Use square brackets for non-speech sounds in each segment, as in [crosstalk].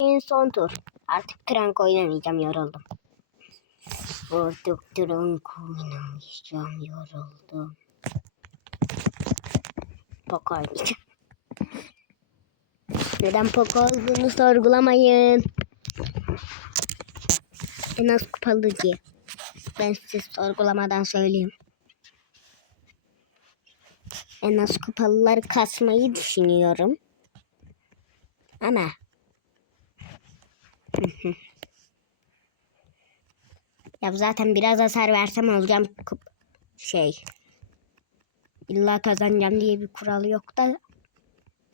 En son tur. Artık krank oynamayacağım yoruldum. Artık krank oynamayacağım yoruldum. Pok oynayacağım. Neden pok olduğunu sorgulamayın. En az kupalı diye. Ben size sorgulamadan söyleyeyim. En az kupalıları kasmayı düşünüyorum. Ama ya zaten biraz hasar versem olacağım şey. İlla kazanacağım diye bir kural yok da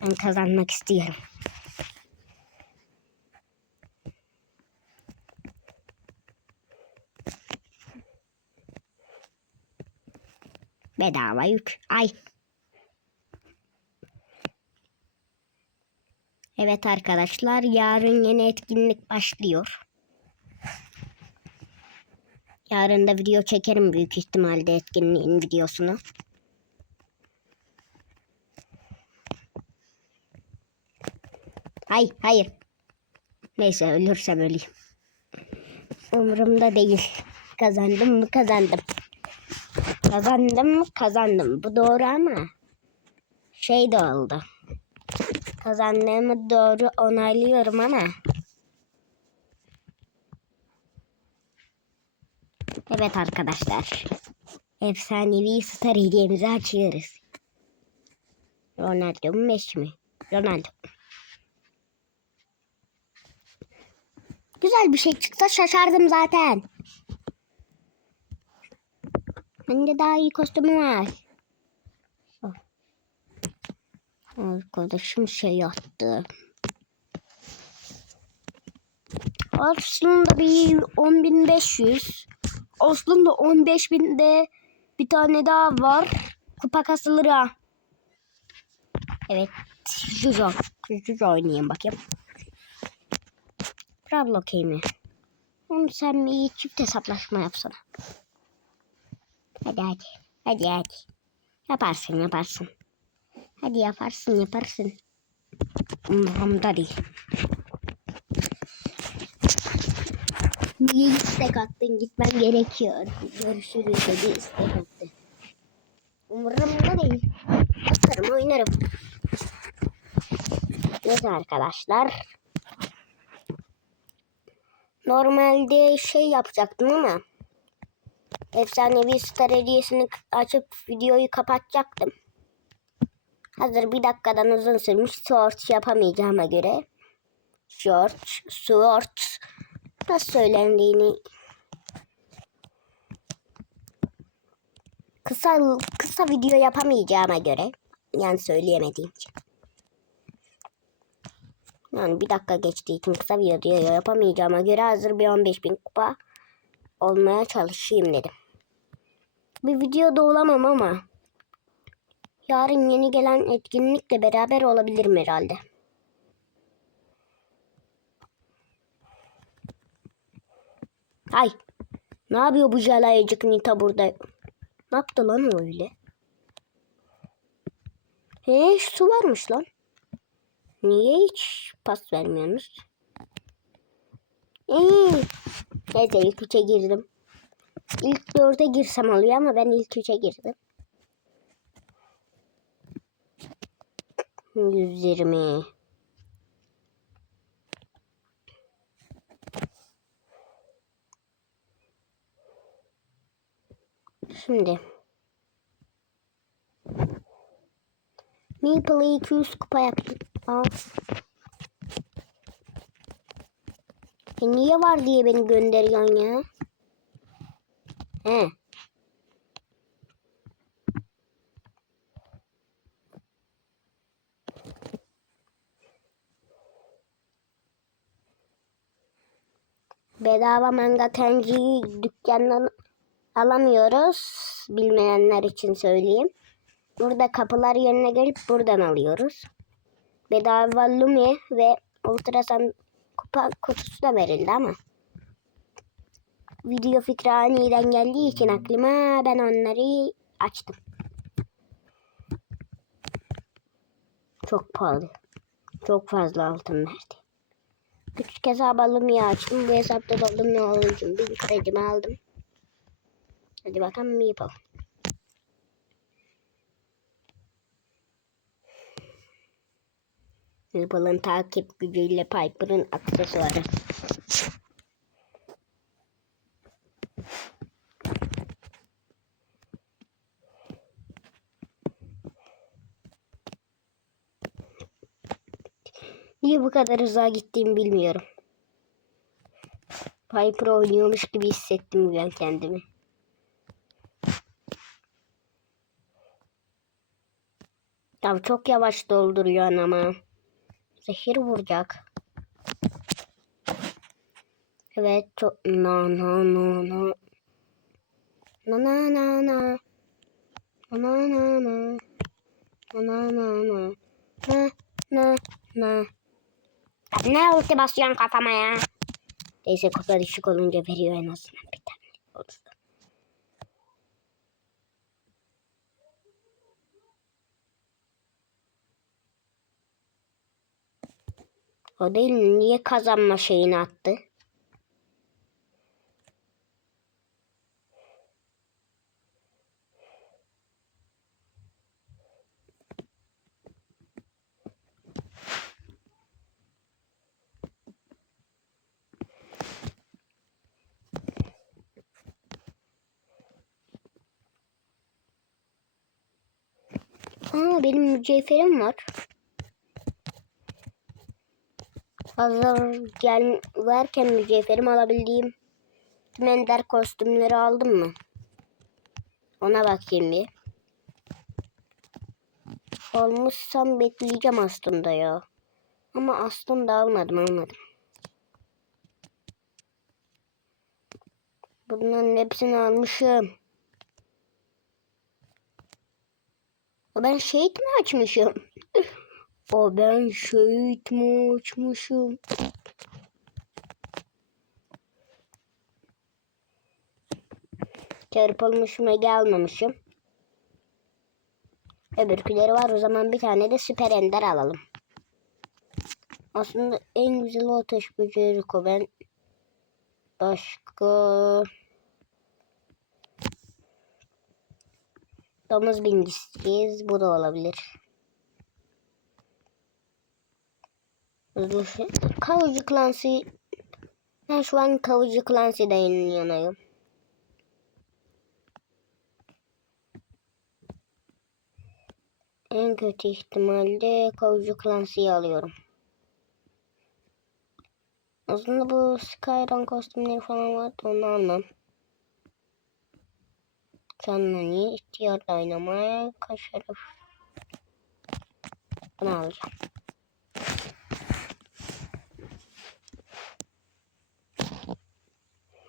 ben kazanmak istiyorum. Bedava yük. Ay. Evet arkadaşlar yarın yeni etkinlik başlıyor. Yarın da video çekerim büyük ihtimalle etkinliğin videosunu. Hay hayır. Neyse ölürsem öleyim. Umurumda değil. Kazandım mı kazandım. Kazandım mı kazandım. Bu doğru ama şey de oldu. Kazandığımı doğru onaylıyorum ama Evet arkadaşlar. Efsanevi star hediyemizi açıyoruz. Ronaldo mu Messi mi? Ronaldo. Güzel bir şey çıksa şaşardım zaten. Bende daha iyi kostümü var. Arkadaşım şey yaptı. Aslında bir 10.500. Aslında 15.000'de bir tane daha var. Kupa kasılır ha. Evet. Jujo. Jujo oynayayım bakayım. Bravo mi? Oğlum sen bir çift hesaplaşma yapsana. Hadi hadi. Hadi hadi. Yaparsın yaparsın. Hadi yaparsın yaparsın. Umurumda değil. Niye istek attın gitmem gerekiyor. Görüşürüz dedi istek attı. Umurumda değil. Atarım oynarım. Neyse arkadaşlar. Normalde şey yapacaktım ama efsanevi star hediyesini açıp videoyu kapatacaktım. Hazır bir dakikadan uzun sürmüş short yapamayacağıma göre. Short, short nasıl söylendiğini. Kısa kısa video yapamayacağıma göre. Yani söyleyemediğim için. Yani bir dakika geçtiği için kısa video yapamayacağıma göre hazır bir 15 bin kupa olmaya çalışayım dedim. Bir videoda olamam ama yarın yeni gelen etkinlikle beraber olabilirim herhalde. Ay. Ne yapıyor bu jalayıcık Nita burada? Ne yaptı lan o öyle? He su varmış lan. Niye hiç pas vermiyorsunuz? Eee. Neyse ilk üçe girdim. İlk dörde girsem oluyor ama ben ilk üçe girdim. 120. Şimdi. Maple 200 kupa yaptım. Aa. E niye var diye beni gönderiyorsun ya? He. Bedava manga tenjiyi dükkandan alamıyoruz. Bilmeyenler için söyleyeyim. Burada kapılar yerine gelip buradan alıyoruz. Bedava Lumi ve Ultrasan kupa kutusu da verildi ama. Video fikri aniden geldiği için aklıma ben onları açtım. Çok pahalı. Çok fazla altın verdi. Küçük hesaba Lumia açtım. Bu hesapta da olduğu için bir kredimi aldım. Hadi bakalım bir yapalım. Apple'ın takip gücüyle Piper'ın aksesuarı. Niye bu kadar uzağa gittiğimi bilmiyorum. Piper oynuyormuş gibi hissettim ben kendimi. Tabi çok yavaş dolduruyor ama. Zehir vuracak. Evet çok... No no no no. Na na na na. Na na na na. Na na na na. Na na na ne ulti basıyorsun kafama ya? Neyse kafa düşük olunca veriyor en azından bir tane. Olsun. O değil niye kazanma şeyini attı? Aa benim mücevherim var. Hazır gel verken mücevherimi alabildiğim tüm ender kostümleri aldım mı? Ona bakayım bir. Olmuşsam bekleyeceğim aslında ya. Ama aslında almadım almadım. Bunların hepsini almışım. O ben şehit mi açmışım? o ben şehit mi açmışım? Çarpılmışıma gelmemişim. Öbürküleri var o zaman bir tane de süper ender alalım. Aslında en güzel ateş böceği Rico. Ben başka domuz bingisiyiz. Bu da olabilir. [laughs] Kavucu Clancy ben şu an Kavucu Clancy'den yanayım. En kötü ihtimalle Kavucu Clancy'yi alıyorum. Aslında bu Skyron kostümleri falan var da onu almam. Canlı ihtiyar oynamaya kaçarım. Bunu alacağım.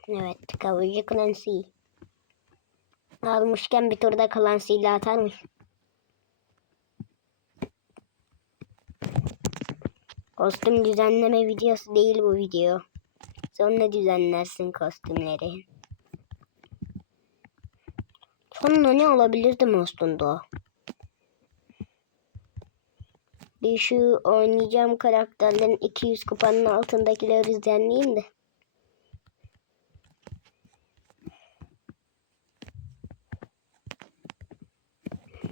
Evet, kavucu Clancy. Almışken bir turda Clancy ile atar mı? Kostüm düzenleme videosu değil bu video. Sonra düzenlersin kostümleri. Sonra ne alabilirdim aslında? Bir şu oynayacağım karakterlerin 200 kupanın altındakileri düzenleyeyim de.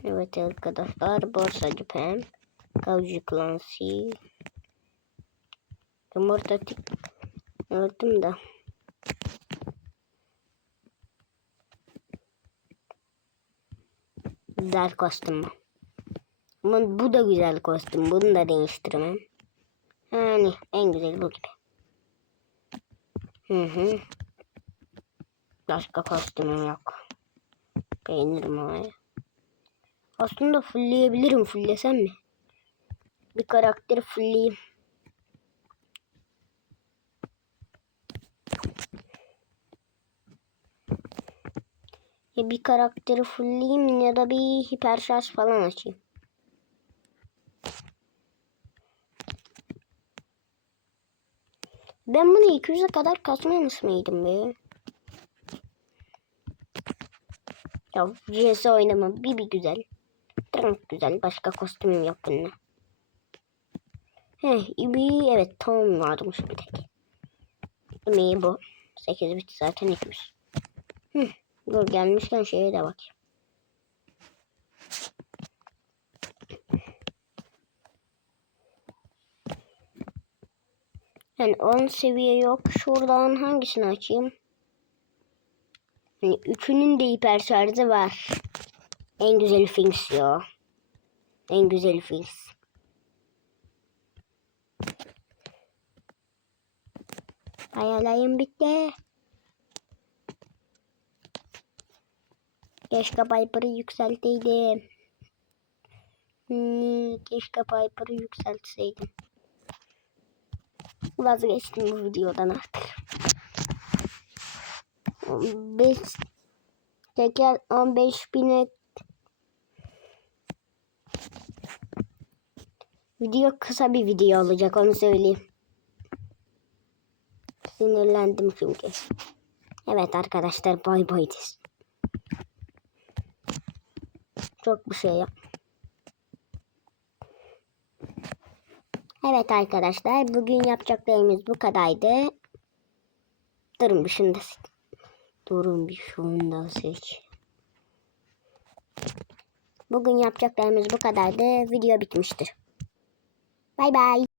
Evet arkadaşlar borsacı pem. Kavcı Clancy. Yumurta tik öldüm de. Güzel kostüm bu. Ama bu da güzel kostüm. Bunu da değiştirmem. Yani en güzel bu gibi. Hı hı. Başka kostümüm yok. Beğenirim ama. Aslında fullleyebilirim. Fullesem mi? Bir karakteri fullleyeyim. Ya bir karakteri fullleyeyim ya da bir hiper şarj falan açayım. Ben bunu 200'e kadar kasmamış mıydım be? Ya CS oynama bir bir güzel. Trunk güzel. Başka kostümüm yok bununla. Heh, ibi evet tamam varmış bir tek. İbi bu. 8 bit zaten ekmiş. Hı, dur gelmişken şeye de bak. Yani 10 seviye yok. Şuradan hangisini açayım? Yani üçünün de hiper şarjı var. En güzeli Finks ya. En güzeli Finks. Hayalayım bitti. Keşke Piper'ı yükselteydim. Hmm, keşke Piper'ı yükseltseydim. Vazgeçtim bu videodan artık. 15 teker 15 bine video kısa bir video olacak onu söyleyeyim. Sinirlendim çünkü. Evet arkadaşlar bay bay desin. Çok bir şey yap. Evet arkadaşlar bugün yapacaklarımız bu kadardı. Durun bir şunu da Durun bir şunu da seç. Bugün yapacaklarımız bu kadardı. Video bitmiştir. Bay bay.